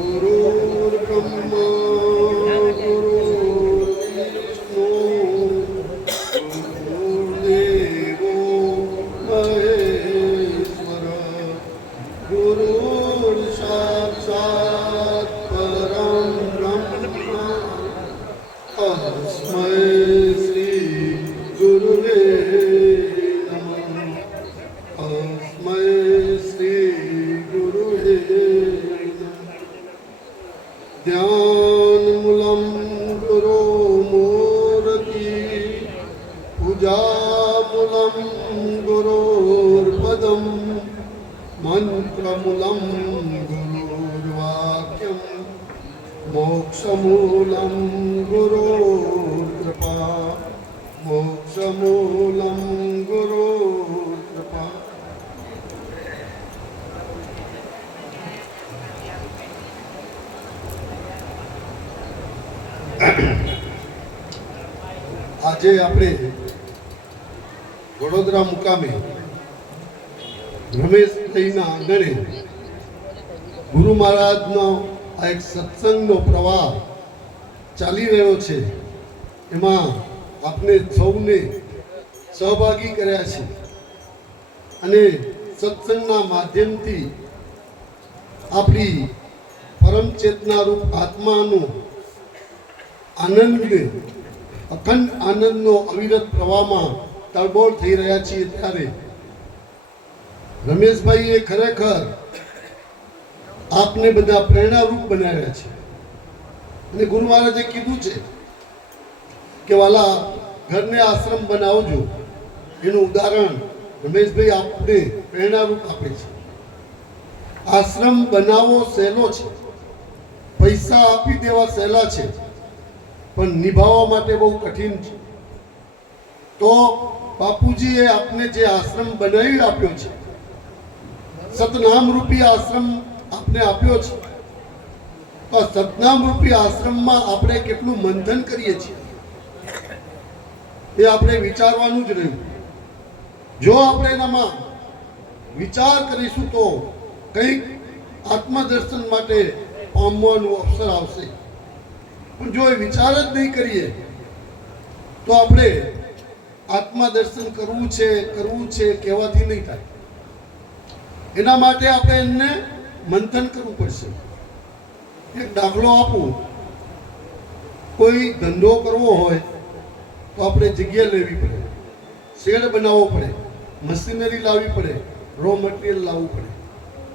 गुरुर्ब्रह्मा गुरुर्विष्णु गुरुर्देवो महेश्वर गुरुर्साक्षात् परं ब्रह्म तस्मै श्री गुरुवे नमः। तस्मै श्री गुरुवे ध्यानमूलं गुरो मूर्ति पूजामूलं गुरोर्पदं मंत्रमूलं गुरोर्वाक्यं मोक्षमूलं गुरोर्कृपा मोक्षमूलं गुरोर्कृपा। આજે આપણે વડોદરા મુકામે રમેશભાઈના આંગણે ગુરુ મહારાજનો આ એક સત્સંગનો પ્રવાહ ચાલી રહ્યો છે, એમાં આપણે સૌને સહભાગી કર્યા છે અને સત્સંગના માધ્યમથી આપણી પરમ ચેતના રૂપ આત્માનો આનંદને અખંડ આનંદનો અવિરત પ્રવાહમાં તળબોળ થઈ રહ્યા છીએ ત્યારે રમેશભાઈએ ખરેખર આપને બધા પ્રેરણારૂપ બનાવ્યા છે અને ગુરુ મહારાજે કીધું છે કે વાલા ઘરને આશ્રમ બનાવજો, એનું ઉદાહરણ રમેશભાઈ આપને પ્રેરણારૂપ આપે છે। આશ્રમ બનાવવો સહેલો છે, પૈસા આપી દેવા સહેલા છે, પણ નિભાવવા માટે બહુ કઠિન છે। તો બાપુજીએ આપને જે આશ્રમ બનાવી આપ્યો છે, સતનામ રૂપી આશ્રમ આપને આપ્યો છે, તો સતનામ રૂપી આશ્રમમાં આપણે કેટલું મંથન કરીએ છીએ એ આપણે વિચારવાનું જ રહ્યું। જો આપણે એનામાં વિચાર કરીશું તો કંઈક આત્મદર્શન માટે પામવાનું અવસર આવશે, પણ જો એ વિચાર જ નહીં કરીએ તો આપણે આત્મદર્શન કરવું છે કહેવાથી નહીં થાય। એના માટે આપણે એમને મંથન કરવું પડશે। એક દાખલો આપું, કોઈ ધંધો કરવો હોય તો આપણે જગ્યા લેવી પડે, શેડ બનાવવો પડે, મશીનરી લાવવી પડે, રો મટીરિયલ લાવવું પડે,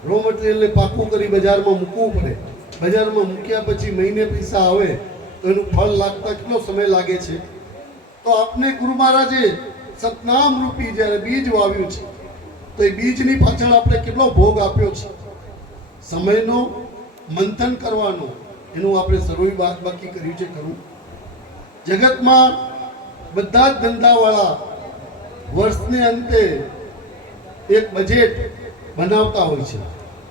રો મટીરિયલને પાકું કરી બજારમાં મૂકવું પડે, બજારમાં મૂક્યા પછી મહિને પૈસા આવે તો એનું ફળ લાગતા કેટલો સમય લાગે છે। તો આપને ગુરુ મહારાજે સતનામ રૂપી જ્યારે બીજ વાવ્યું છે તો એ બીજની પાછળ આપણે કેટલો ભોગ આપ્યો છે, સમયનો મંથન કરવાનો, એનું આપણે સર્વે બાકી કર્યું છે ખરું। જગતમાં બધા જ ધંધાવાળા વર્ષને અંતે એક બજેટ બનાવતા હોય છે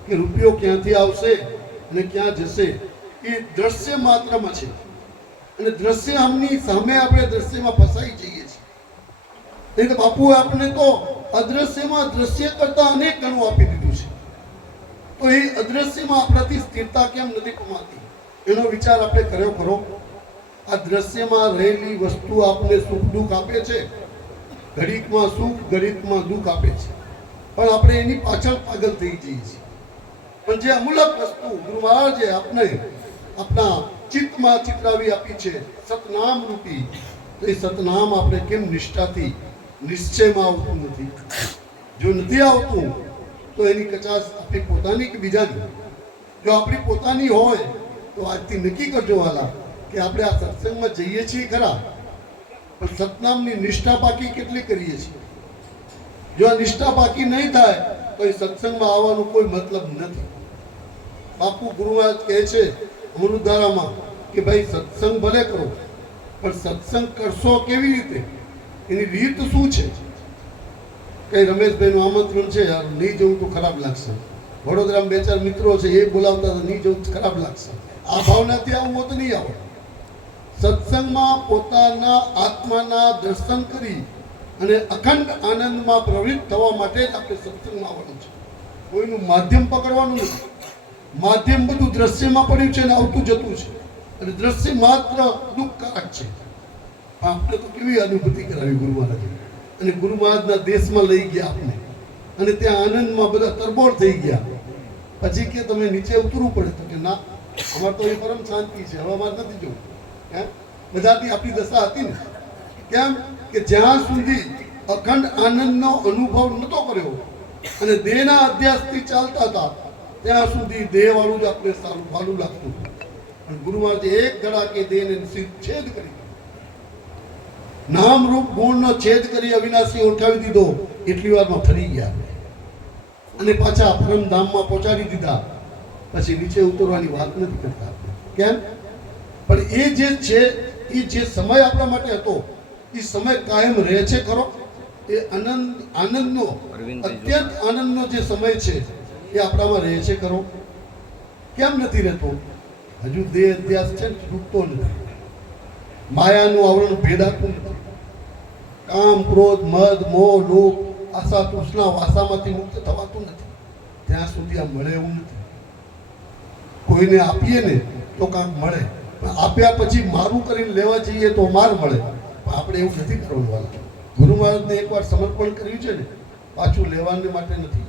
કે રૂપિયો ક્યાંથી આવશે અને ક્યાં જશે, એ દ્રશ્ય માત્રમાં છે અને દ્રશ્ય આમની સામે આપણે દ્રશ્યમાં ફસાઈ જઈએ છીએ। એટલે બાપુએ આપણે તો અદ્રશ્યમાં દ્રશ્ય કરતા અનેક ગણું આપી દીધું છે, તો એ અદ્રશ્યમાં આપણાથી સ્થિરતા કેમ નથી કમાતી એનો વિચાર આપણે કર્યો ખરો? આ દ્રશ્યમાં રહેલી વસ્તુ આપને સુખ દુઃખ આપે છે, ઘડીકમાં સુખ ઘડીકમાં દુઃખ આપે છે, પણ આપણે એની પાછળ પાગલ થઈ જઈએ છીએ। પણ જે અમૂલક વસ્તુ ગુરુ મહારાજે આપને આપણા ચિત્તમાં ચિતરાવી આપી છે સતનામ રૂપી, તો એ સતનામ આપણે કેમ નિષ્ઠાથી નિશ્ચયમાં આવતું નથી? જો નથી આવતું તો એની કચાશ આપણી પોતાની કે બીજાની? જો આપણી પોતાની હોય તો આજથી નક્કી કરજો વાલા કે આપણે આ સત્સંગમાં જઈએ છીએ ખરા, પણ સતનામની નિષ્ઠા પાકી કેટલી કરીએ છીએ? જો આ નિષ્ઠા પાકી નહીં થાય તો એ સત્સંગમાં આવવાનો કોઈ મતલબ નથી। બાપુ ગુરુ મહારાજ કહે છે અમૃતધારામાં કે ભાઈ સત્સંગ ભલે કરો, પણ સત્સંગ કરશો કેવી રીતે, એની રીત શું છે? કઈ રમેશભાઈનું આમંત્રણ છે, યાર નહીં જવું તો ખરાબ લાગશે, વડોદરામાં બે ચાર મિત્રો છે એ બોલાવતા તો નહીં જવું ખરાબ લાગશે, આ ભાવનાથી આવું હોત નહીં આવો। સત્સંગમાં પોતાના આત્માના દર્શન કરી અને અખંડ આનંદમાં પ્રવૃત્ત થવા માટે જ આપણે સત્સંગમાં આવવાનું છે, કોઈનું માધ્યમ પકડવાનું નથી। માધ્યમ બધું દ્રશ્યમાં પડ્યું છે ને આવતું જતું છે, અને દ્રશ્ય માત્ર દુઃખકારક છે. આપણે તો કેવી અનુભૂતિ કરાવી ગુરુ મહારાજે, અને ગુરુ મહારાજના દેશમાં લઈ ગયા આપને, અને ત્યાં આનંદમાં બધા તરબોળ થઈ ગયા. પછી કે તમે નીચે ઉતરવું પડે, તો કે ના, અમારે તો એ પરમ શાંતિ છે, હવે અમારે નથી જોવું. હે, બધાથી આપણી દશા હતી ને. કેમ કે જ્યાં સુધી અખંડ આનંદનો અનુભવ નહોતો કર્યો અને દેહના અધ્યાસથી ચાલતા હતા, ત્યાં સુધી દેહ વાળું જ આપણે સારું ભાલું લાગતું. પણ ગુરુ મહારાજે એક ધડાકે દેહને છેદ કરી, નામ રૂપ ગુણનો છેદ કરી અવિનાશી ઉઠાવી દીધો. એટલી વારમાં ફરી ગયા અને પાછા પરમધામમાં પહોંચાડી દીધા. પછી નીચે ઉતરવાની વાત નથી કરતા. કેમ? પણ એ જે છે, એ જે સમય આપણા માટે હતો, એ સમય કાયમ રહે છે ખરો? એ આનંદનો અત્યંત આનંદનો જે સમય છે એ આપણામાં રહે છે ખરો? કેમ નથી રહેતો? હજુ દેહ અધ્યાસ છે ને, છૂટતો નથી. માયાનું આવરણ ભેદાતું નથી. કામ, ક્રોધ, મદ, મોહ, લોભ, આશા, તૃષ્ણા, વાસામાંથી મુક્ત થવાતું નથી. ત્યાં સુધી આ મળે એવું નથી. કોઈને આપીએ ને તો કાંક મળે, પણ આપ્યા પછી મારું કરીને લેવા જઈએ તો માર મળે. પણ આપણે એવું નથી કરવાનું વાલા. ગુરુ મહારાજને એકવાર સમર્પણ કર્યું છે ને, પાછું લેવાને માટે નથી.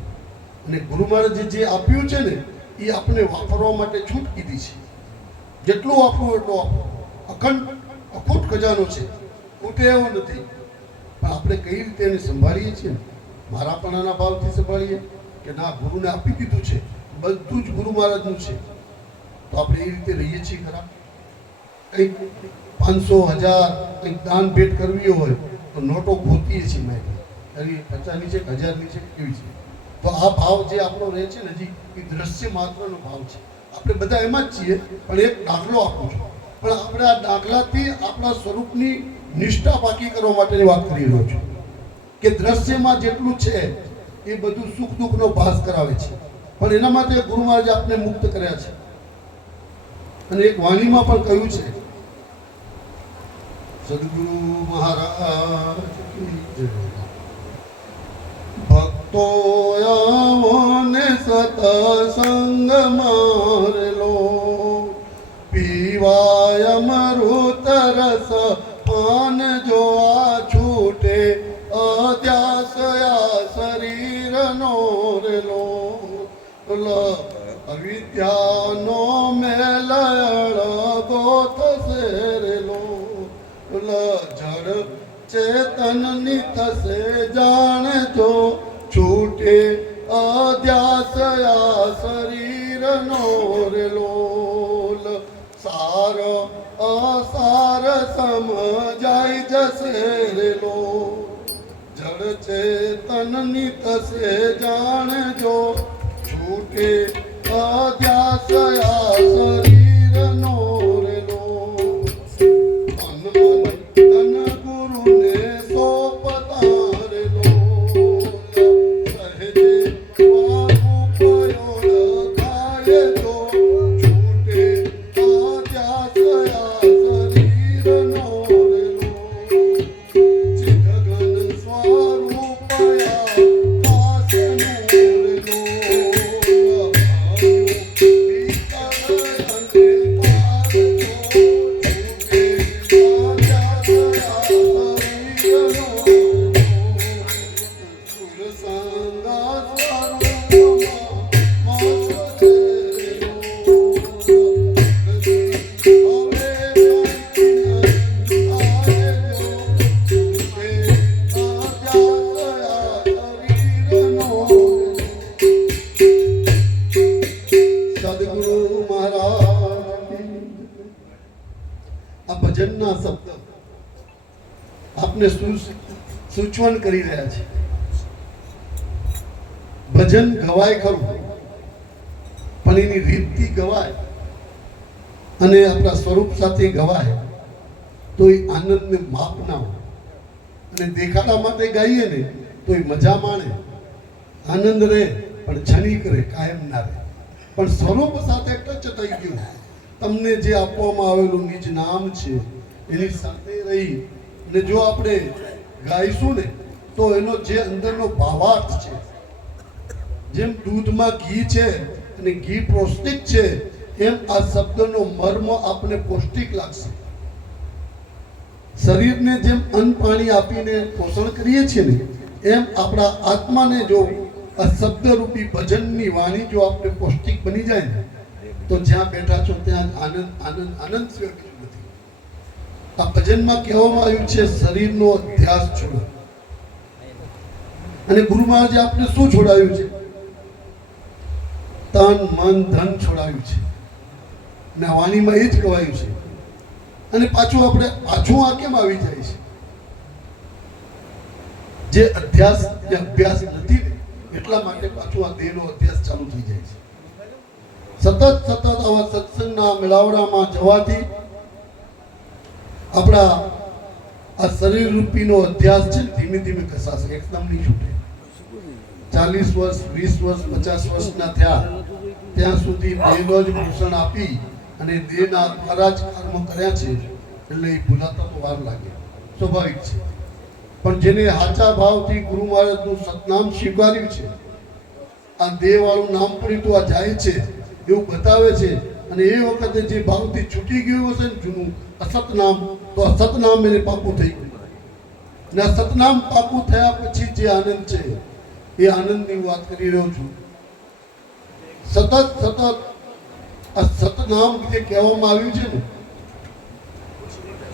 અને ગુરુ મહારાજે જે આપ્યું છે ને, એ આપણે વાપરવા માટે છૂટ કીધી છે. જેટલું આપવું એટલું આપવું. અખંડ અખૂટ ખજાનો છે, ખૂટે એવો નથી. પણ આપણે કઈ રીતે એને સંભાળીએ છીએ ને, મારાપણાના ભાવથી સંભાળીએ કે ના, ગુરુને આપી દીધું છે, બધું જ ગુરુ મહારાજનું છે, તો આપણે એ રીતે રહીએ છીએ ખરા? કંઈક 500, 1000 કંઈક દાન ભેટ કરવી હોય તો નોટો ગોતીએ છીએ. માહિતી 50ની છે, 1000ની છે, કેવી છે? તો આ ભાવ જે આપણો રહે છે ને, હજી એ દ્રશ્ય માત્રનો ભાવ છે. આપણે બધા એમાં જ છીએ. પણ એક દાખલો આપું છું, પણ આપણે આ દાખલાથી આપણા સ્વરૂપની નિષ્ઠા પાકી કરવા માટેની વાત કરી રહ્યો છું કે દ્રશ્યમાં જેટલું છે એ બધું સુખ દુઃખનો ભાસ કરાવે છે, પણ એના માટે ગુરુ મહારાજે આપણે મુક્ત કર્યા છે. અને એક વાણીમાં પણ કહ્યું છે, સદગુરુ મહારાજ ભક્તો આવોને સતસંગ મારેલો, પીવાય અમૃત રસ પાન જો આ છૂટે, અધ્યાસયા શરીરનો રેલો, અવિદ્યાનો મેલ અળગો થશે રેલો, જડ ચેતનની થશે જાણે જો છૂટે, અધ્યાસયા શરીરનો રેલો, સાર અસાર સમજાઈ જશે રેલો, જડ ચેતનની થશે જાણે જો છૂટે, અધ્યાસયા શરીરનો રેલો, તન ગુરુને સોંપતા રેલો, સહેજે વાગુ થાય જો છૂટે, અધ્યાસયા શરીરનો રેલો, ચિદગન સ્વરૂપયા પાસનું રેલો, ભજનના શબ્દ આપને સૂચવન કરી રહ્યા છે. ભજન ગવાય ખરું, પણ એની રીતથી ગવાય અને આપણા સ્વરૂપ સાથે ગવાય તો એ આનંદને માપ ના હોય. અને દેખાડા માટે ગાઈએ ને તો એ મજા માણે, આનંદ રહે, પણ ક્ષણિક રહે, કાયમ ના રહે. પણ સ્વરૂપ સાથે ટચ થઈ ગયું, તમને જે આપવામાં આવેલું નિજ નામ છે એની સાથે રહી ને જો આપણે ગાઈશું ને તો એનો જે અંદરનો ભાવાર્થ છે, જેમ દૂધમાં ઘી છે અને અને ઘી પૌષ્ટિક છે એમ આ શબ્દનો મર્મ આપને પૌષ્ટિક લાગશે. શરીરને જેમ અન્ન પાણી આપીને પોષણ કરીએ છીએ ને એમ આપણા આત્માને જો આ શબ્દરૂપી ભજનની વાણી જો આપણે પૌષ્ટિક બની જાય ને તો જ્યાં બેઠા છો ત્યાં આનંદ આનંદ આનંદ સિવાય બીજું નથી. આ ભજનમાં કહેવામાં આવ્યું છે શરીરનો અધ્યાસ છોડો. અને ગુરુ મહારાજે આપણે શું છોડાવ્યું છે? તન મન ધન છોડાવ્યું છે. ને વાણીમાં એ જ કહેવાયું છે. અને પાછું આ કેમ આવી જાય છે? જે અભ્યાસ નથી ને એટલા માટે પાછું આ દેહનો અભ્યાસ ચાલુ થઈ જાય છે. સતત આવા સત્સંગના મેળાવડામાં જવાથી આપણા આ શરીર રૂપીનો અધ્યાસ છે ધીમે ધીમે કસાશે, એકદમ નહીં છૂટે. 40 વર્ષ 20 વર્ષ 50 વર્ષના થયા ત્યાં સુધી દેહનો જ પોષણ આપી અને દેહના દ્વારા જ કર્મ કર્યા છે એટલે એ ભૂલાતા તો વાર લાગે, સ્વાભાવિક છે. પણ જેને સાચા ભાવથી ગુરુ મહારાજનું સતનામ સ્વીકાર્યું છે, આ દેહ વાળું નામ પણ તો આ જાય છે એવું બતાવે છે. અને એ વખતે જે ભાવથી છૂટી ગયું હશે ને જૂનું અસતનામ, તો અસતનામ એને પાકું થઈ ગયું. અને આ સતનામ પાકું થયા પછી જે આનંદ છે એ આનંદની વાત કરી રહ્યો છું. સતત આ સતનામ જે કહેવામાં આવ્યું છે ને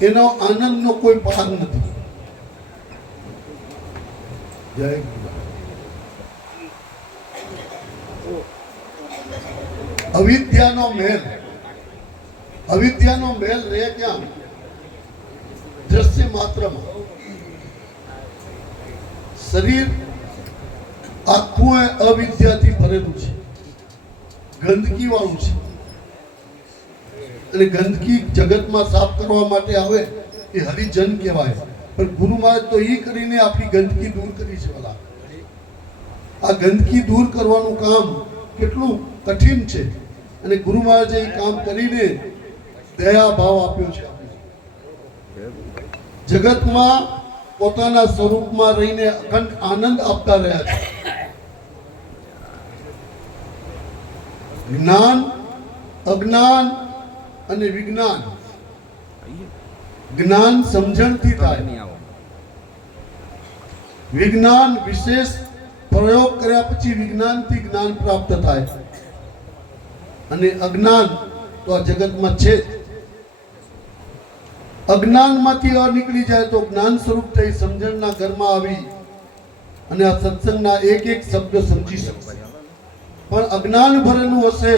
એનો આનંદનો કોઈ પાર નથી. જય અવિદ્યાનો મેલ રહે ક્યાં? દ્રશ્ય માત્રમાં. શરીર આખું અવિદ્યાથી ભરેલું છે, ગંદકી વાળું છે. અને ગંદકી જગતમાં સાફ કરવા માટે આવે એ હરિજન કહેવાય. પણ ગુરુ મહારાજ તો એ કરીને આપણી ગંદકી દૂર કરી છે. વાલા, આ ગંદકી દૂર કરવાનું કામ કેટલું કઠિન છે અને ગુરુ મહારાજે એ કામ કરીને દયા ભાવ આપ્યો છે. જગતમાં પોતાના સ્વરૂપમાં રહીને અખંડ આનંદ આપતા રહ્યા છે. જ્ઞાન, અજ્ઞાન અને વિજ્ઞાન. જ્ઞાન સમજણથી થાય, વિજ્ઞાન વિશેષ પ્રયોગ કર્યા પછી વિજ્ઞાનથી જ્ઞાન પ્રાપ્ત થાય. અને અજ્ઞાન તો આ જગતમાં છે જ. અજ્ઞાનમાંથી નીકળી જાય તો જ્ઞાન સ્વરૂપ થઈ સમજણના ઘરમાં આવી અને આ સત્સંગના એક એક શબ્દ સમજી શકશે. પણ અજ્ઞાન ભરેલું હશે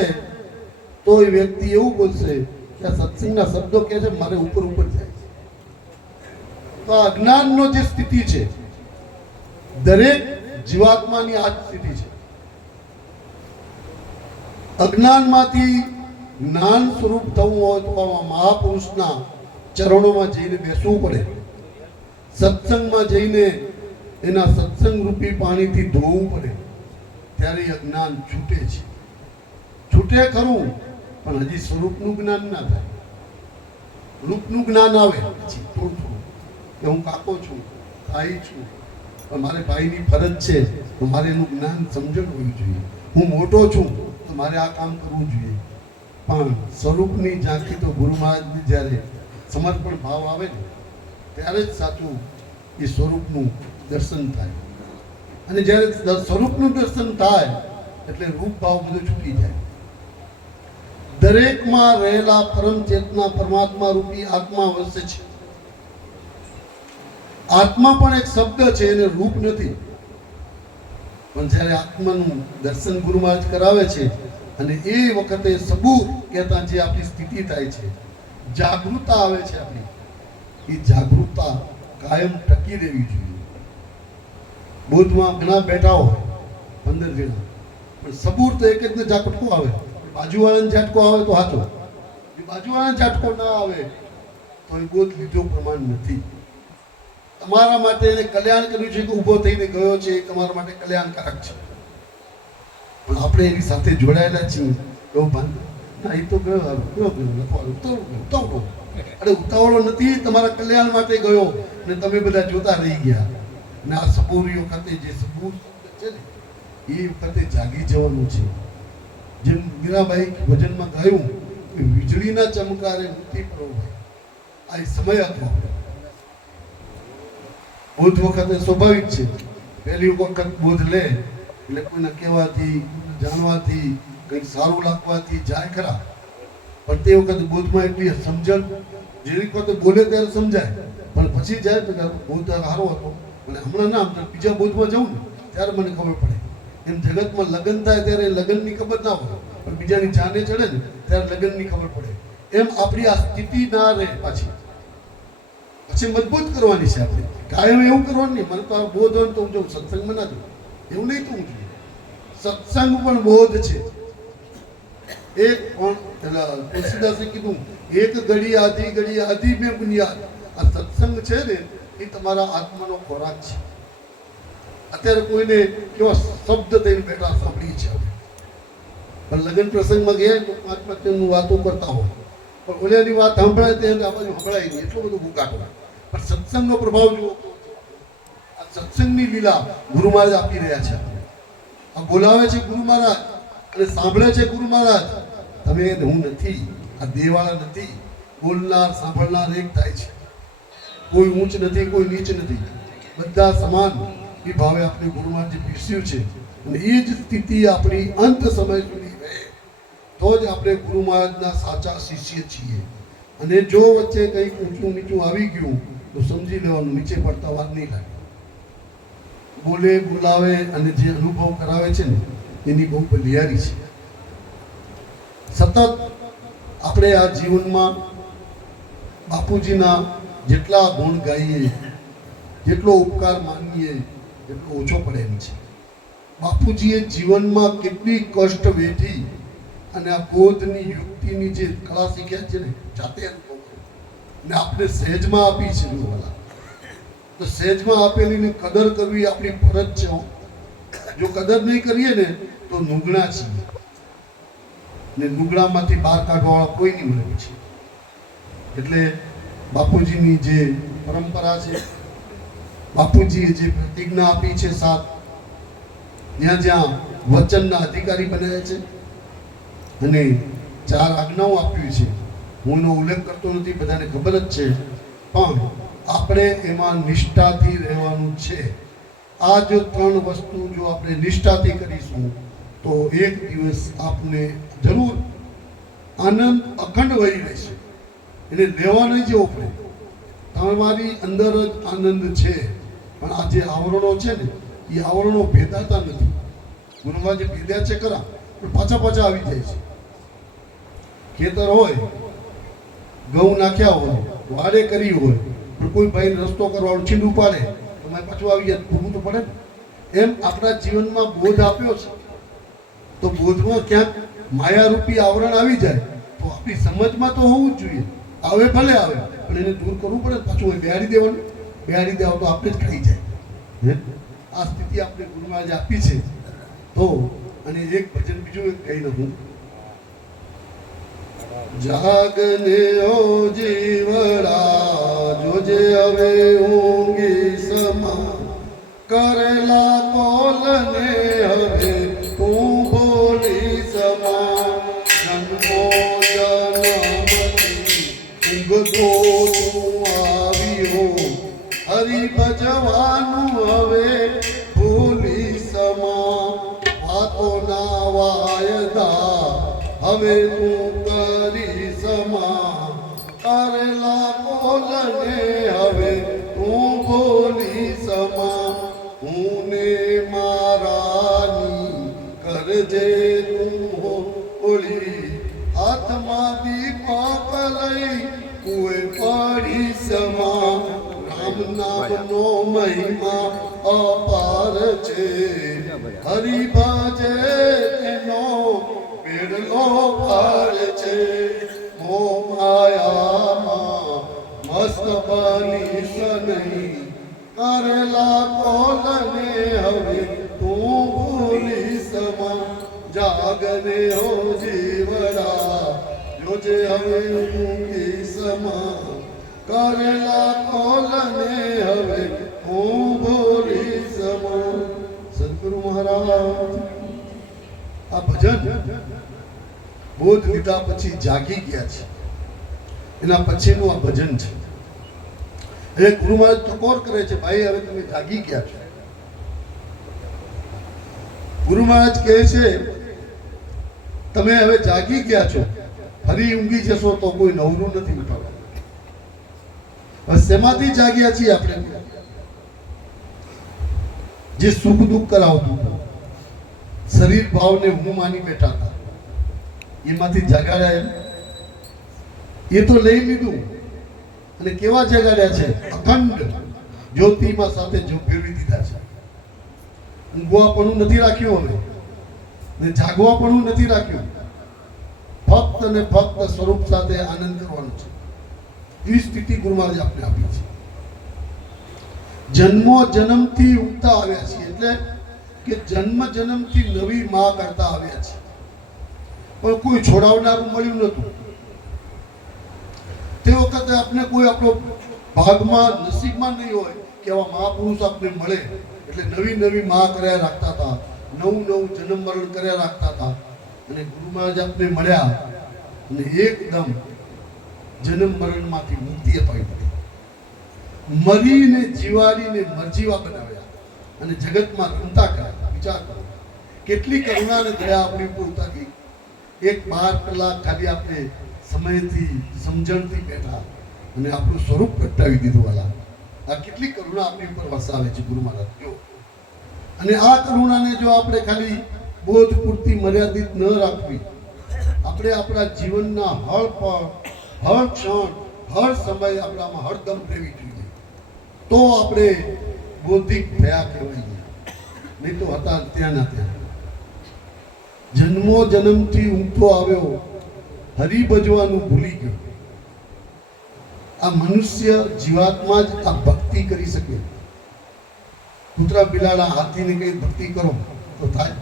તો એ વ્યક્તિ એવું બોલશે કે આ સત્સંગના શબ્દો કહે છે મારે ઉપર જાય છે. તો આ અજ્ઞાનનો જે સ્થિતિ છે દરેક જીવાત્માની આ જ સ્થિતિ છે. અજ્ઞાનમાંથી જ્ઞાન સ્વરૂપ થવું હોય તો મહાપુરુષના ચરણોમાં જઈને બેસવું પડે. સત્સંગમાં જઈને એના સત્સંગ રૂપી પાણીથી ધોવું પડે. ત્યારે અજ્ઞાન છૂટે છે. છૂટે ખરું પણ હજી સ્વરૂપનું જ્ઞાન ના થાય. રૂપનું જ્ઞાન આવે પછી થોડું થોડું કે હું કાકો છું, ભાઈ છું, પણ મારે ભાઈની ફરજ છે તો મારે એનું જ્ઞાન સમજણ હોવી જોઈએ. હું મોટો છું તો મારે આ કામ કરવું જોઈએ. પણ સ્વરૂપની ઝાંખી તો ગુરુ મહારાજની જ્યારે સમર્પણ ભાવ આવે ને ત્યારે જ સાચું એ સ્વરૂપનું દર્શન થાય. અને જ્યારે સ્વરૂપનું દર્શન થાય એટલે રૂપ ભાવ બધો છૂટી જાય. દરેકમાં રહેલા પરમ ચેતના પરમાત્મા રૂપી આત્મા વસે છે. આત્મા પણ એક શબ્દ છે, એને રૂપ નથી. પણ જ્યારે આત્માનું દર્શન ગુરુ મહારાજ કરાવે છે અને એ વખતે સબૂત કહેતા જે આપણી સ્થિતિ થાય છે, જાગૃતતા આવે છે આપણી, એ જાગૃતતા કાયમ ટકી રહેવી જોઈએ. બોધમાં ઘણા બેઠા હોય 15 જણા, પણ સબૂર તો એક જ ને ઝાટકો આવે. બાજુવાળાને ઝાટકો આવે તો સાચો, બાજુવાળાને ઝાટકો ના આવે તો એ બોધ લીધો પ્રમાણ નથી. તમારા માટે એને કલ્યાણ કર્યું છે કે ઊભો થઈને ગયો છે, એ તમારા માટે કલ્યાણકારક છે. પણ આપણે એની સાથે જોડાયેલા છીએ એવું ભાન ના, એ તો ગયો અરે ઉતાવળો નથી, તમારા કલ્યાણ માટે ગયો ને તમે બધા જોતા રહી ગયા. અને આ સબૂરી વખતે જે સબૂર છે ને એ વખતે જાગી જવાનું છે. જેમ મીરાબાઈ ભજનમાં ગાયું કે વીજળીના ચમકારે ઉતી પ્રભુ આ એ સમય હતો. બોધ વખતે સ્વાભાવિક છે, પહેલી વખત બોધ લે એટલે કોઈના કહેવાથી જાણવાથી કંઈક સારું લાગવાથી જાય ખરા, પણ તે વખતે બોધમાં એટલી સમજણ જે વખતે બોલે ત્યારે સમજાય, પણ પછી જાય તો બોધ સારો હતો અને હમણાં ના બીજા બોધમાં જવું ને ત્યારે મને ખબર પડે. એમ જગતમાં લગ્ન થાય ત્યારે લગ્નની ખબર ના હોય, પણ બીજાની જાને ચડે ને ત્યારે લગ્નની ખબર પડે. એમ આપણી આ સ્થિતિ ના રહે પછી મજબૂત કરવાની છે આપણે. કાયમ એવું કરવાનું નહીં, મને તો આ બોધ હોય તો હું જાઉં સત્સંગમાં ના જાઉં એવું નહીં થવું જોઈએ. સત્સંગ પણ બોધ છે. એક પણ તુલસીદાસે કીધું એક ઘડી આધી મેં બુનિયાદ. આ સત્સંગ છે ને એ તમારા આત્માનો ખોરાક છે. અત્યારે કોઈને કેવા શબ્દ થઈને બેઠા સાંભળી છે, પણ લગ્ન પ્રસંગમાં ગયા તો 5 મિનિટની વાતો કરતા હોય, પણ ઓલિયાની વાત સાંભળાય તે આ બાજુ સંભળાય નહીં, એટલું બધું ભૂકાટો. પણ સત્સંગનો પ્રભાવ જુઓ, આ સત્સંગની લીલા ગુરુ મહારાજ આપી રહ્યા છે. આ બોલાવે છે ગુરુ મહારાજ અને સાંભળે છે ગુરુ મહારાજ. તમે હું નથી, આ દેવાળા નથી, બોલનાર સાંભળનાર એક થાય છે. કોઈ ઊંચ નથી, કોઈ નીચ નથી, બધા સમાન એ ભાવે આપણે ગુરુ મહારાજે પીસ્યું છે. અને એ જ સ્થિતિ આપણી અંત સમય સુધી રહે તો જ આપણે ગુરુ મહારાજના સાચા શિષ્ય છીએ. અને જો વચ્ચે કંઈક ઊંચું નીચું આવી ગયું તો સમજી લેવાનું નીચે પડતા વાર નહીં લાગે. બોલે બોલાવે અને જે અનુભવ કરાવે છે ને એની બહુ બલિયારી છે. સતત આપણે આ જીવનમાં બાપુજીના જેટલા ગુણ ગાઈએ, જેટલો ઉપકાર માનીએ એટલો ઓછો પડે એમ છે. બાપુજીએ જીવનમાં કેટલી કષ્ટ વેઠી અને આ બોધની યુક્તિની જે કળા શીખ્યા છે ને જાતે અનુભવ ને આપણે સહેજમાં આપી છે. તો સહેજમાં આપેલીની કદર કરવી આપણી ફરજ છે. જો કદર નહીં કરીએ ને તો નુગણા છીએ, ને નુગડામાંથી બહાર કાઢવાવાળા કોઈ નહીં મળે છે. એટલે બાપુજીની જે પરંપરા છે, બાપુજીએ જે પ્રતિજ્ઞા આપી છે, જ્યાં જ્યાં વચનના અધિકારી બનાવ્યા છે અને 4 આજ્ઞાઓ આપ્યું છે. હું એનો ઉલ્લેખ કરતો નથી, બધાને ખબર જ છે, પણ આપણે એમાં નિષ્ઠાથી રહેવાનું છે. આ જો 3 વસ્તુ જો આપણે નિષ્ઠાથી કરીશું તો એક દિવસ આપને જરૂર આનંદ અખંડ વહી રહેશે. એટલે લેવા નહીં જવું પડે, તમારી અંદર જ આનંદ છે. પણ આ જે આવરણો છે ને એ આવરણો ભેદાતા નથી. ગુરુમાં જે ભેદ્યા છે ખરા, પણ પાછા આવી જાય છે. ખેતર હોય, ઘઉં નાખ્યા હોય, વાડે કરી હોય, પણ કોઈ ભાઈ રસ્તો કરવાનું છીંડું પાડે તો પાછું આવી જાય, ભૂગવું તો પડે ને. એમ આપણા જીવનમાં બોધ આપ્યો છે તો બોધમાં ક્યાંક માયારૂપી આવરણ આવી જાય તો આપણી સમજમાં તો હોવું જ જોઈએ. આવે ભલે આવે, પણ એને દૂર કરવું પડે, પાછું એ બેહાડી દેવાનું. બેહાડી દેવા તો આપણે જ ખાઈ જાય. આ સ્થિતિ આપણે ગુરુ મહારાજે આપી છે. તો અને એક ભજન બીજું એક કહી દઉં, જાગને ઓ જીવડા જોજે હવે ઊંઘી સમા, કરેલા કોલને હવે તું બોલી સમા, જન્મો જન્મથી ઊંઘતો તું આવ્યો, હરી ભજવાનું હવે ભૂલી સમા, વાતોના વાયદા હવે તું કરી સમા, કરેલા બોલને હવે તું બોલી સમા, હું ને મારાની કરજે તું હોળી, હાથમાં દીપક લઈ કુએ પડી સમા, રામ નામનો મહિમા અપાર છે, હરિ ભજે તેનો પેડલો પાર છે, મો માયામાં મસ્ત બની સનઈ, કરેલા કોલને હવે તું ભૂલી સમા, જાગને હો જીવડા જોજે હવે ઊંઘી સમા, કરેલા કોલને હવે હું ભૂલી સમા. સદગુરુ મહારાજ આ ભજન બોધ લીધા પછી જાગી ગયા છે, એના પછીનું આ ભજન છે. એ ગુરુ મહારાજ ટકોર કરે છે, ભાઈ હવે તમે જાગી ગયા છો. ગુરુ મહારાજ કહે છે તમે હવે જાગી ગયા છો, ફરી ઊંઘી જશો તો કોઈ નવરું નથી ઉઠાવવાનું. બસ શેમાંથી જાગ્યા છીએ આપણે? જે સુખ દુઃખ કરાવતું હતું, શરીર ભાવને હું માની બેઠા હતા, એમાંથી જગાડ્યા એમ? એ તો લઈ લીધું અને કેવા જગાડ્યા છે? અખંડ જ્યોતિમાં સાથે જો ફેરવી દીધા છે. ઊંઘવાપણું નથી રાખ્યું હવે, ને જાગવાપણું નથી રાખ્યું. ફક્ત અને ફક્ત સ્વરૂપ સાથે આનંદ કરવાનો છે. એવી સ્થિતિ ગુરુ મહારાજ આપણે આપી છે. જન્મો જન્મથી ઉગતા આવ્યા છીએ, એટલે કે જન્મ જન્મથી નવી માં કરતા આવ્યા છે, પણ કોઈ છોડાવનારું મળ્યું નતું. તે વખતે આપણે કોઈ આપણો ભાગમાં નસીબમાં નહીં હોય કે આવા મહાપુરુષ આપણે મળે, એટલે નવી નવી માં કર્યા રાખતા હતા, નવું નવું જન્મ મરણ કર્યા રાખતા હતા. અને ગુરુ મહારાજ આપણે મળ્યા અને એકદમ જન્મ મરણમાંથી મુક્તિ અપાવી પડી. મરીને જીવાડીને મરજીવા બનાવ્યા અને જગતમાં રમતા કર્યા. વિચાર કરો કેટલી કરુણા અને દયા આપણી ઉપર ઉતારી. એક 12 કલાક ખાલી આપણે સમયથી સમજણથી બેઠા અને આપણું સ્વરૂપ પ્રગટાવી દીધું. વાલા, આ કેટલી કરુણા આપણી ઉપર વરસાવે છે ગુરુ મહારાજ. જો અને આ કરુણાને જો આપણે ખાલી બોધ પૂરતી મર્યાદિત ન રાખવી, આપણે આપણા જીવનના હર પળ, હર ક્ષણ, હર સમય આપણામાં હરદમ રહેવી જોઈએ, તો આપણે બૌદ્ધિક થયા કહેવાય. નહીં તો હતા ત્યાં ના ત્યાં. જન્મો જન્મથી ઊંઘતો આવ્યો, હરી ભજવાનું ભૂલી ગયો. આ મનુષ્ય જીવાત્મા જ આ ભક્તિ કરી શકે. કૂતરા બિલાડા હાથીને કઈ ભક્તિ કરો તો થાય,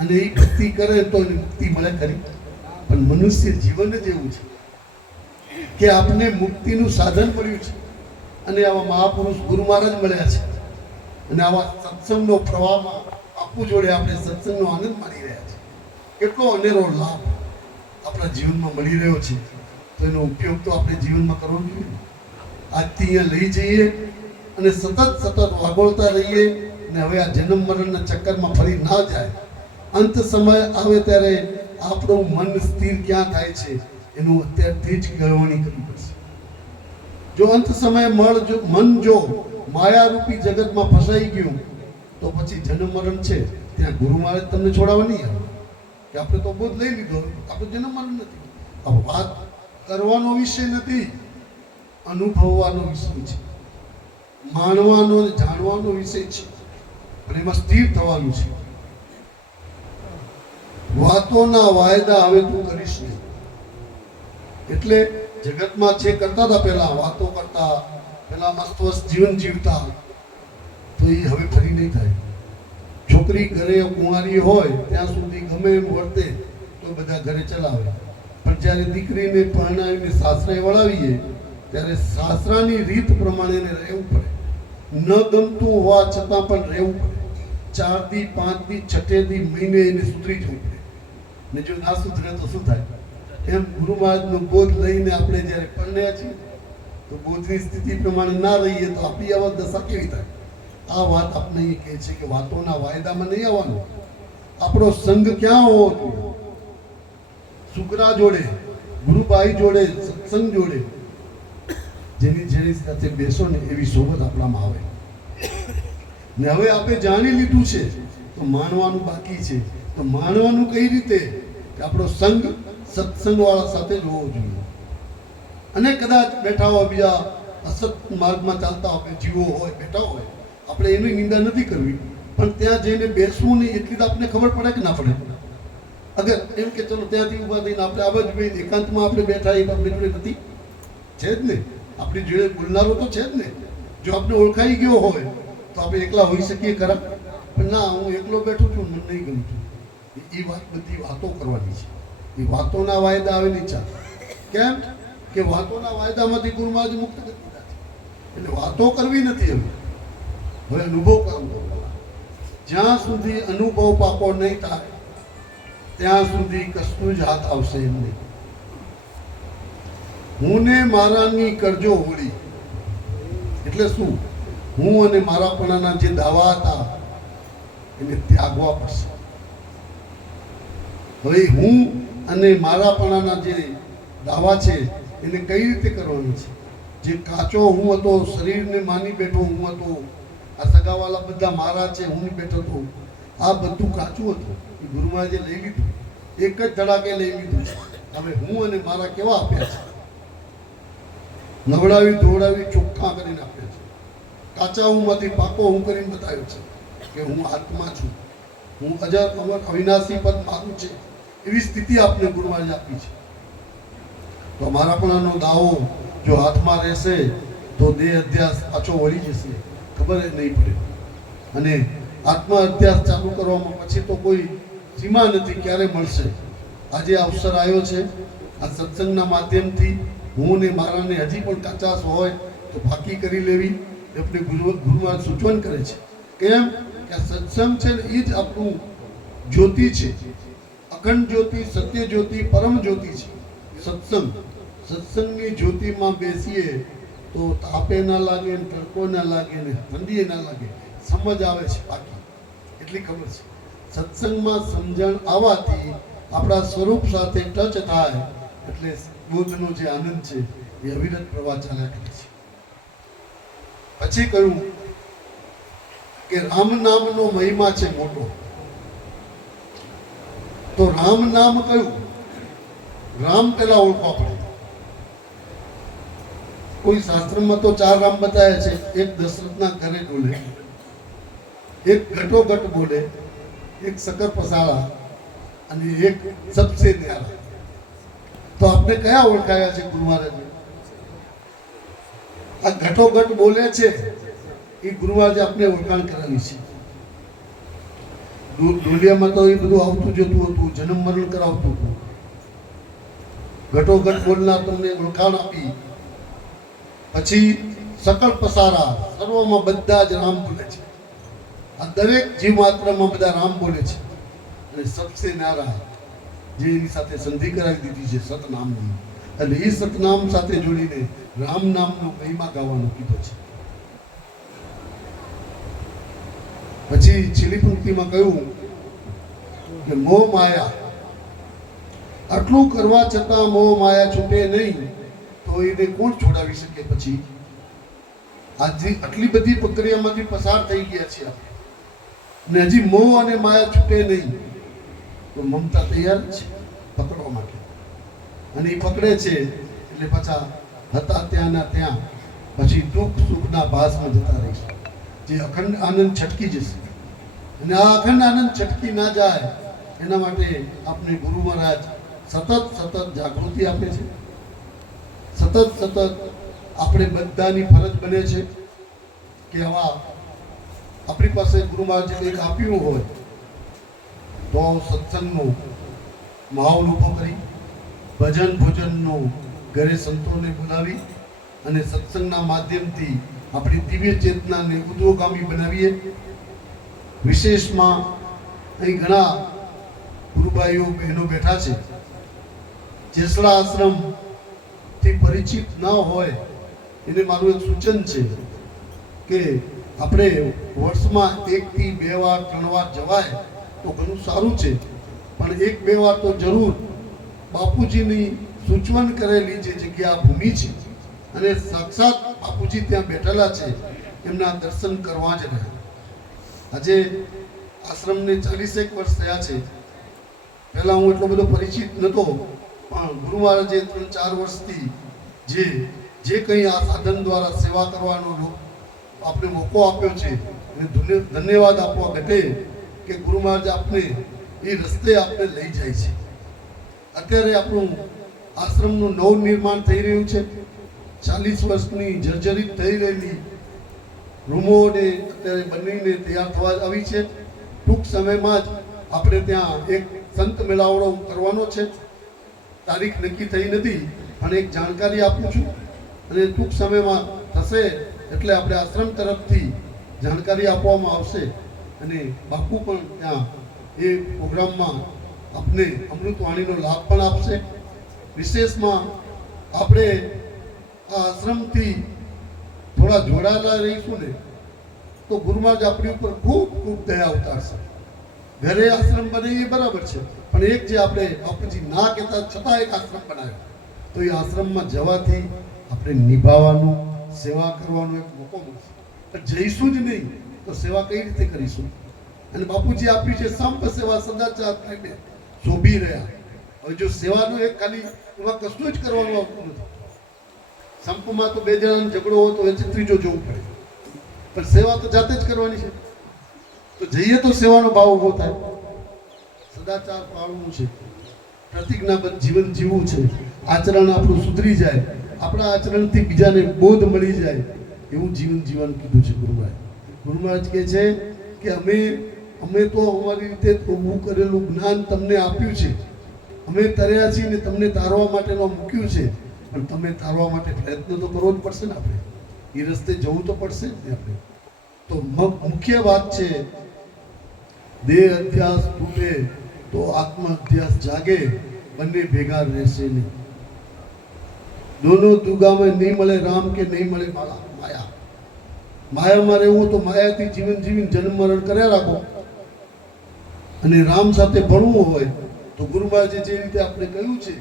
અને એ ભક્તિ કરે તો એને મુક્તિ મળે ખરી. પણ મનુષ્ય જીવન જ એવું છે કે આપને મુક્તિનું સાધન મળ્યું છે. અને આવા મહાપુરુષ ગુરુ મહારાજ મળ્યા છે, અને આવા સત્સંગનો પ્રવાહમાં આપવું જોડે આપણે સત્સંગનો આનંદ માણી રહ્યા છે. કેટલો અનેરો લાભ આપણા જીવનમાં મળી રહ્યો છે, તો એનો ઉપયોગ તો આપણે જીવનમાં કરવો જોઈએ. આજથી અહીંયા લઈ જઈએ અને સતત વાગોળતા રહીએ, અને હવે આ જન્મ મરણના ચક્કરમાં ફરી ના જાય. અંત સમય આવે ત્યારે આપણું મન સ્થિર ક્યાં થાય છે એનું અત્યારથી જ ગણવાની કરવી પડશે. જો અંત સમયે મન જો માયારૂપી જગતમાં ફસાઈ ગયું તો પછી જન્મ મરણ છે ત્યાં ગુરુ મહારાજ તમને છોડાવવા નહીં આવે કે આપણે તો બોધ લઈ લીધો, આપણે જન્મ મરણ નથી. હવે વાત કરવાનો વિષય નથી, અનુભવવાનો વિષય છે, માણવાનો જાણવાનો વિષય છે, અને એમાં સ્થિર થવાનું છે. વાતોના વાયદા હવે તું કરીશ નહીં. એટલે જગતમાં જે કરતા હતા પહેલા, વાતો કરતા, પહેલા મસ્ત જીવન જીવતા, તો એ હવે ફરી નહીં થાય. છોકરી ઘરે કુંવારી હોય ત્યાં સુધી ગમે એમ વર્તે તો બધા ઘરે ચલાવે, પણ જ્યારે દીકરીને પરણાવીને સાસરે વળાવીએ ત્યારે સાસરાની રીત પ્રમાણે એને રહેવું પડે. ન ગમતું હોવા છતાં પણ રહેવું પડે. 4 દી 5 દી 6 દી મહિને એને સુધરી જવું પડે. ને જો ના સુધરે તો શું થાય? એમ ગુરુ મહારાજનો બોધ લઈને આપણે જ્યારે પરણ્યા છીએ તો બોધની સ્થિતિ પ્રમાણે ના રહીએ તો આપણી આવા દશા કેવી થાય? આ વાત આપણે એ કહે છે કે વાતોના વાયદામાં નહીં આવવાનું. આપણો સંગ ક્યાં હોવો જોઈએ? શુક્રા જોડે, ગુરુભાઈ જોડે, સત્સંગ જોડે, જેની સાથે બેસો ને એવી સોબત આપણામાં આવે. ને હવે આપણે જાણી લીધું છે તો માનવાનું બાકી છે. તો માનવાનું કઈ રીતે? કે આપણો સંગ સત્સંગ વાળા સાથે જ હોવો જોઈએ. અને કદાચ બેઠા હોય બીજા અસત માર્ગમાં ચાલતા હોય, જીવો હોય, બેઠા હોય, આપણે એની નિંદા નથી કરવી, પણ ત્યાં જઈને બેસવું નહીં એટલી તો આપણને ખબર પડે કે ના પડે. અગર એમ કે ચલો ત્યાંથી ઊભા થઈને આપણે આ બાજુ ભાઈ એકાંતમાં આપણે બેઠા એ આપણી જોડે નથી, છે જ ને. આપણી જોડે બોલનારો તો છે જ ને. જો આપણે ઓળખાઈ ગયો હોય તો આપણે એકલા હોઈ શકીએ ખરા? પણ ના, હું એકલો બેઠું છું, મને નહીં ગમતું. એ વાત બધી વાતો કરવાની છે. એ વાતોના વાયદા આવેલી છે. કેમ કે વાતોના વાયદામાંથી ગુરુ મહારાજ મુક્ત કરી દીધા છે. એટલે વાતો કરવી નથી, હવે અનુભવ કરવો. જ્યાં સુધી અનુભવ પાકો નહીં થાય ત્યાં સુધી કશું જ હાથ આવશે એમ નહીં. હું ને મારાની કરજો હોળી એટલે શું? હું અને મારાપણાના જે દાવા હતા એને ત્યાગવા પડશે. હવે હું અને મારાપણાના જે દાવા છે એને કઈ રીતે કરવાનું છે? જે કાચો હું હતો, શરીરને માની બેઠો હું હતો, આ સગાવાલા બધા મારા છે, હું બેઠો હતો, આ બધું કાચું હતું. એ ગુરુ મહારાજે લઈ લીધું, એક જ ધડાકે લઈ લીધું છે. હવે હું અને મારા કેવા આપ્યા છે? નવડાવી ધોવડાવી ચોખ્ખા કરીને આપ્યા છે. કાચા હુંમાંથી પાકો હું કરીને બતાવ્યો છે કે હું આત્મા છું, હું અજર અમર અવિનાશી પદ મારું છે. એવી સ્થિતિ આપને ગુરુ મહારાજે આપી છે. તો મારાપણાનો દાવો જો હાથમાં રહેશે તો દેહ અધ્યાસ પાછો વળી જશે, ખબર જ નહીં પડે. અને આત્મ અધ્યાસ ચાલુ કરવામાં પછી તો કોઈ સીમા નથી ક્યારે મળશે. આજે અવસર આવ્યો છે આ સત્સંગના માધ્યમથી. હું ને મારાને હજી પણ કાચાશ હોય તો ફાંકી કરી લેવી આપણે ગુરુ મહારાજ સૂચવન કરે છે. કેમ કે આ સત્સંગ છે ને એ જ આપણું જ્યોતિ છે, અખંડ જ્યોતિ, સત્ય જ્યોતિ, પરમ જ્યોતિ છે સત્સંગ. સત્સંગની જ્યોતિમાં બેસીએ તો તાપે ના લાગે ને તડકો ના લાગે ને ઠંડીએ ના લાગે, સમજ આવે છે. બાકી એટલી ખબર છે સત્સંગમાં સમજણ આવવાથી આપણા સ્વરૂપ સાથે ટચ થાય એટલે બોધનો જે આનંદ છે એ અવિરત પ્રવાહ ચાલ્યા કરે છે. પછી કહ્યું કે રામ નામનો મહિમા છે મોટો. તો રામ નામ કયું? રામ પેલા ઓળખવા પડે. કોઈ શાસ્ત્રમાં તો 4 રામ બતાવ્યા છે. એક દશરથના ઘરે બોલે, એક ઘટોઘટ બોલે, એક સકર પસાળા અને એક સબસે ન્યારા. તો આપણે કયા ઓળખાયા છે ગુરુ મહારાજે? આ ઘટોઘટ બોલે છે એ ગુરુ મહારાજે આપણે ઓળખાણ કરાવી છે. ડોલિયામાં તો એ બધું આવતું જતું હતું, જન્મ મરણ કરાવતું હતું. ઘટોઘટ બોલનાર તમને ઓળખાણ આપી. પછી સકળ પસારા, સર્વમાં બધા જ રામ બોલે છે. આ દરેક જીવ માત્રમાં બધા રામ બોલે છે. અને સબસે ન્યારા જે એની સાથે સંધિ કરાવી દીધી છે સતનામની, એટલે એ સતનામ સાથે જોડીને રામ નામનો મહિમા ગાવાનો કીધો છે. પછી છેલ્લી પંક્તિમાં કહ્યું કે મોહ માયા, આટલું કરવા છતાં મોહ માયા છૂટે નહીં તો એને કોણ છોડાવી શકે? પછી આજે આટલી બધી પ્રક્રિયામાંથી પસાર થઈ ગયા છે આપણે, ને હજી મોહ અને માયા છૂટે નહીં તો મમતા તૈયાર છે પકડવા માટે. અને એ પકડે છે એટલે પાછા હતા ત્યાંના ત્યાં પછી દુઃખ સુખના ભાસમાં જતા રહીશું. જે અખંડ આનંદ છટકી જશે. અને આ અખંડ આનંદ છટકી ના જાય એના માટે આપણે ગુરુ મહારાજ સતત જાગૃતિ આપે છે. સતત આપણે બધાની ફરજ બને છે કે આવા આપણી પાસે ગુરુ મહારાજે કંઈક આપ્યું હોય તો સત્સંગનો માહોલ ઊભો કરી, ભજન ભોજનનો ઘરે સંતોને બોલાવી અને સત્સંગના માધ્યમથી આપણી દિવ્ય ચેતનાને ઉદ્ધવગામી બનાવીએ. વિશેષમાં અહીં ઘણા ગુરુભાઈઓ બહેનો બેઠા છે. જેસડા આશ્રમથી પરિચિત ન હોય એને મારું એક સૂચન છે કે આપણે વર્ષમાં 1 થી 2 વાર 3 વાર જવાય તો ઘણું સારું છે, પણ 1-2 વાર તો જરૂર બાપુજીની સૂચવન કરેલી જે જગ્યા ભૂમિ છે અને સાક્ષાત બાપુજી ત્યાં બેઠેલા છે એમના દર્શન કરવા જ રહે. આજે આશ્રમને 40 વર્ષ થયા છે. પહેલાં હું એટલો બધો પરિચિત નહોતો, પણ ગુરુ મહારાજે 3-4 વર્ષથી જે કંઈ આ સાધન દ્વારા સેવા કરવાનો આપણે મોકો આપ્યો છે એને ધન્યવાદ આપવા ઘટે કે ગુરુ મહારાજ આપને એ રસ્તે આપણે લઈ જાય છે. અત્યારે આપણું આશ્રમનું નવનિર્માણ થઈ રહ્યું છે. 40 વર્ષની જર્જરિત થઈ રહેલી રૂમોને અત્યારે બનીને તૈયાર થવા આવી છે. ટૂંક સમયમાં જ આપણે ત્યાં એક સંત મેળાવડો કરવાનો છે. તારીખ નક્કી થઈ નથી, પણ એક જાણકારી આપું છું અને ટૂંક સમયમાં થશે એટલે આપણે આશ્રમ તરફથી જાણકારી આપવામાં આવશે અને બાપુ પણ ત્યાં એ પ્રોગ્રામમાં આપને અમૃતવાણીનો લાભ પણ આપશે. વિશેષમાં આપણે આ આશ્રમથી થોડા જોડાયેલા રહીશું ને તો ગુરુ મહારાજ આપણી ઉપર ખૂબ ખૂબ દયા ઉતારશે. ઘરે આશ્રમ બને એ બરાબર છે, પણ એક જે આપણે બાપુજી ના કહેતા છતાં એક આશ્રમ બનાવ્યો, તો એ આશ્રમમાં જવાથી આપણે નિભાવવાનું, સેવા કરવાનો એક મોકો મળશે. પણ જઈશું જ નહીં તો સેવા કઈ રીતે કરીશું? અને બાપુજી આપી છે સંપ સેવા સદાચાર પ્રેમે શોભી રહ્યા. હવે જો સેવાનું એક ખાલી એમાં કશું જ કરવાનું આવતું નથી. સંપમાં તો બે જણાનો ઝઘડો હોય તો વચ્ચે ત્રીજો જોવું પડે, પણ સેવા તો જાતે જ કરવાની છે. તો જઈએ તો સેવાનો ભાવ ઉભો થાય. સદાચાર પાળવું છે, પ્રતિજ્ઞાબદ્ધ જીવન જીવવું છે, આચરણ આપણું સુધરી જાય, આપણા આચરણથી બીજાને બોધ મળી જાય એવું જીવન જીવન કીધું છે ગુરુ મહારાજ. ગુરુ મહારાજ કહે છે કે અમે તો અમારી રીતે ઊભું કરેલું જ્ઞાન તમને આપ્યું છે, અમે તર્યા છીએ ને તમને તારવા માટેનો મૂક્યું છે, પણ તમે તારવા માટે પ્રયત્ન તો કરવો જ પડશે ને. આપણે એ રસ્તે જવું તો પડશે જ ને. આપણે તો મુખ્ય વાત છે, દેહ અધ્યાસ તૂટે તો આત્મ અધ્યાસ જાગે, બંને ભેગા રહેશે નહીં. દોનો દુગામાં નહીં મળે રામ કે નહીં મળે માયા. માયામાં રહેવું તો માયાથી જીવન જીવીને જન્મ મરણ કર્યા રાખો, અને રામ સાથે ભણવું હોય તો ગુરુ મહારાજે જે રીતે આપણે કહ્યું છે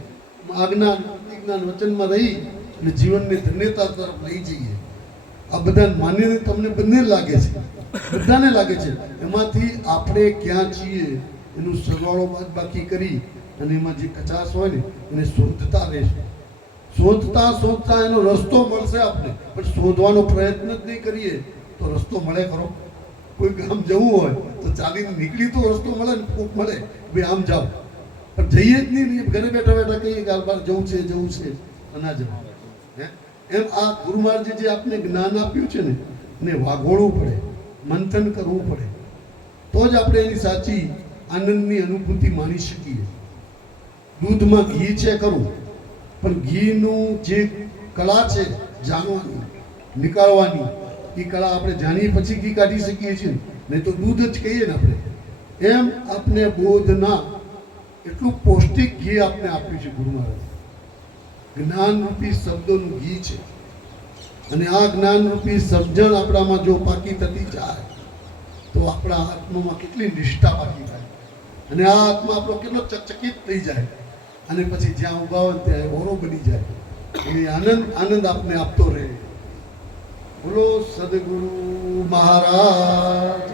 આજ્ઞા પ્રતિજ્ઞા વચનમાં રહી અને જીવનને ધન્યતા તરફ લઈ જઈએ. આ બધા માન્યને તમને બંને લાગે છે, બધાને લાગે છે. એમાંથી આપણે ક્યાં છીએ એનું સરવાળો બાકી કરી અને એમાં જે કચાશ હોય ને એને શોધતા રહેશે. શોધતા એનો રસ્તો મળશે આપણે, પણ શોધવાનો પ્રયત્ન જ નહીં કરીએ તો રસ્તો મળે ખરો? કોઈ ગામ જવું હોય તો ચાલીને નીકળી તો રસ્તો મળે ને, કોક મળે ભાઈ આમ જાઓ, પણ જઈએ જ નહીં. ઘરે બેઠા બેઠા કહીએ કે બાર જવું છે ના જવું. એમ આ ગુરુ મહારાજે જે આપને જ્ઞાન આપ્યું છે ને એને વાગોળવું પડે, મંથન કરવું પડે, તો જ આપણે એની સાચી આનંદની અનુભૂતિ માણી શકીએ. દૂધમાં ઘી છે ખરું, પણ ઘીનું જે કળા છે જાણવાની, નીકાળવાની, એ કળા આપણે જાણીએ પછી ઘી કાઢી શકીએ છીએ, નહીં તો દૂધ જ કહીએ ને આપણે. એમ આપણે બોધના એટલું પૌષ્ટિક ઘી આપણે આપ્યું છે ગુરુ મહારાજ. જ્ઞાનરૂપી શબ્દોનું ઘી છે, અને આ જ્ઞાનરૂપી સમજણ આપણામાં જો પાકી થતી જાય તો આપણા આત્મામાં કેટલી નિષ્ઠા પાકી થાય, અને આ આત્મા આપણો કેટલો ચકચકિત થઈ જાય, અને પછી જ્યાં ઉભા હોય ત્યાં ઓરો બની જાય. એ આનંદ આપને આપતો રહે. બોલો સદગુરુ મહારાજ.